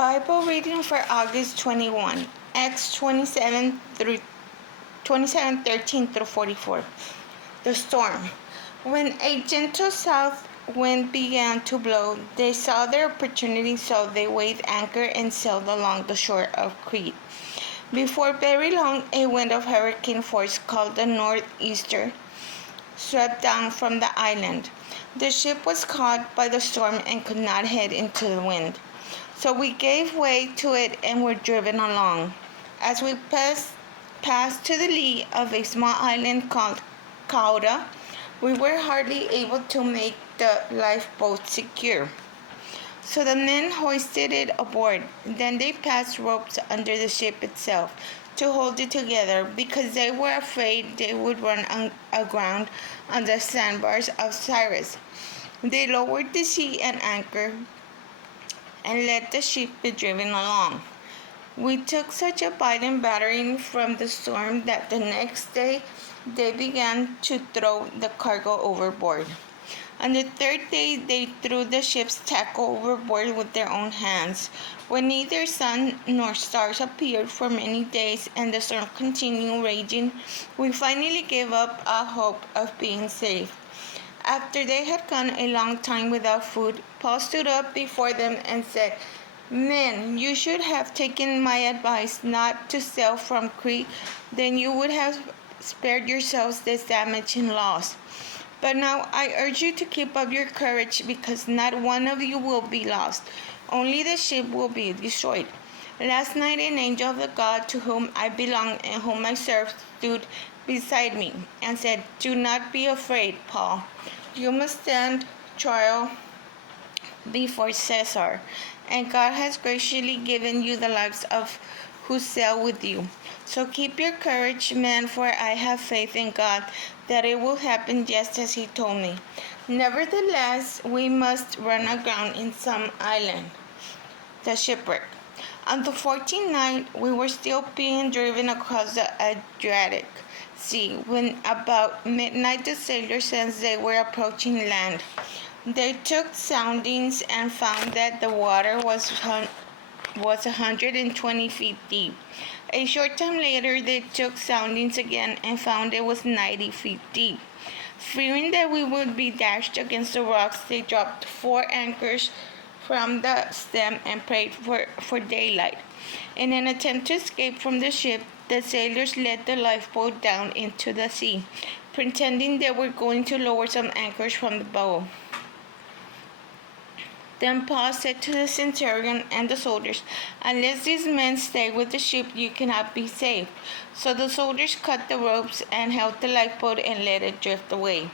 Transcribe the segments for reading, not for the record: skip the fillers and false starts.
Bible reading for August 21, Acts 27:13 through 44. The storm. When a gentle south wind began to blow, they saw their opportunity, so they weighed anchor and sailed along the shore of Crete. Before very long, a wind of hurricane force called the northeaster swept down from the island. The ship was caught by the storm and could not head into the wind. So we gave way to it and were driven along. As we passed to the lee of a small island called Cauda, we were hardly able to make the lifeboat secure. So the men hoisted it aboard. Then they passed ropes under the ship itself to hold it together, because they were afraid they would run aground on the sandbars of Cyrus. They lowered the sea and anchor and let the ship be driven along. We took such a biting battering from the storm that the next day they began to throw the cargo overboard. On the third day they threw the ship's tackle overboard with their own hands. When neither sun nor stars appeared for many days and the storm continued raging, we finally gave up all hope of being saved. After they had gone a long time without food, Paul stood up before them and said, "Men, you should have taken my advice not to sail from Crete. Then you would have spared yourselves this damage and loss. But now I urge you to keep up your courage, because not one of you will be lost. Only the ship will be destroyed." Last night an angel of the God to whom I belong and whom I serve stood beside me and said, "Do not be afraid, Paul. You must stand trial before Caesar, and God has graciously given you the lives of who sail with you. So keep your courage, men, for I have faith in God that it will happen just as he told me. Nevertheless, we must run aground in some island." The shipwreck. On the 14th night, we were still being driven across the Adriatic Sea when about midnight the sailors sensed they were approaching land. They took soundings and found that the water was 120 feet deep. A short time later, they took soundings again and found it was 90 feet deep. Fearing that we would be dashed against the rocks, they dropped 4 anchors from the stem and prayed for daylight. In an attempt to escape from the ship, the sailors let the lifeboat down into the sea, pretending they were going to lower some anchors from the bow. Then Paul said to the centurion and the soldiers, "Unless these men stay with the ship, you cannot be saved." So the soldiers cut the ropes and held the lifeboat and let it drift away.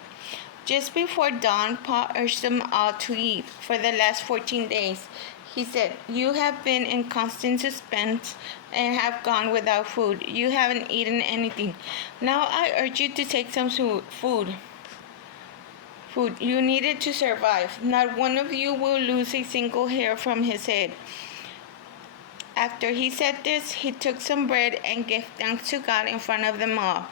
Just before dawn, Paul urged them all to eat. For the last 14 days, he said, "You have been in constant suspense and have gone without food. You haven't eaten anything. Now I urge you to take some food. You need it to survive. Not one of you will lose a single hair from his head." After he said this, he took some bread and gave thanks to God in front of them all.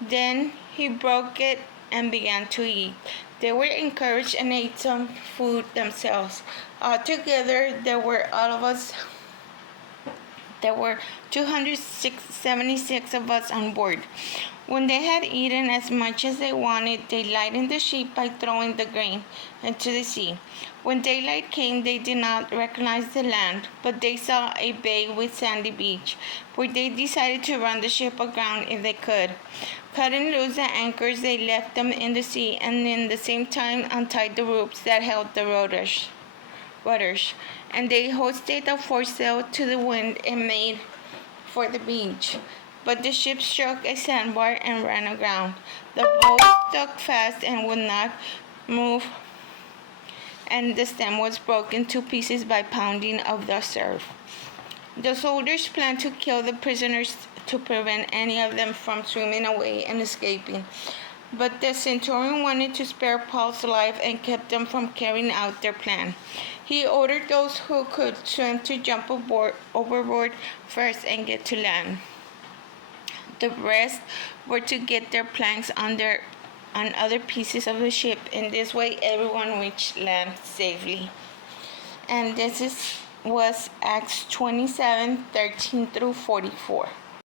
Then he broke it and began to eat. They were encouraged and ate some food themselves. Altogether, there were 276 of us on board. When they had eaten as much as they wanted, they lightened the ship by throwing the grain into the sea. When daylight came, they did not recognize the land, but they saw a bay with sandy beach, where they decided to run the ship aground if they could. Cutting loose the anchors, they left them in the sea, and in the same time untied the ropes that held the rudders. And they hoisted the foresail to the wind and made for the beach. But the ship struck a sandbar and ran aground. The boat stuck fast and would not move, and the stem was broken to pieces by pounding of the surf. The soldiers planned to kill the prisoners to prevent any of them from swimming away and escaping. But the centurion wanted to spare Paul's life and kept them from carrying out their plan. He ordered those who could swim to jump overboard first and get to land. The rest were to get their planks on other pieces of the ship. In this way, everyone reached land safely. And this is was Acts 27:13 through 44.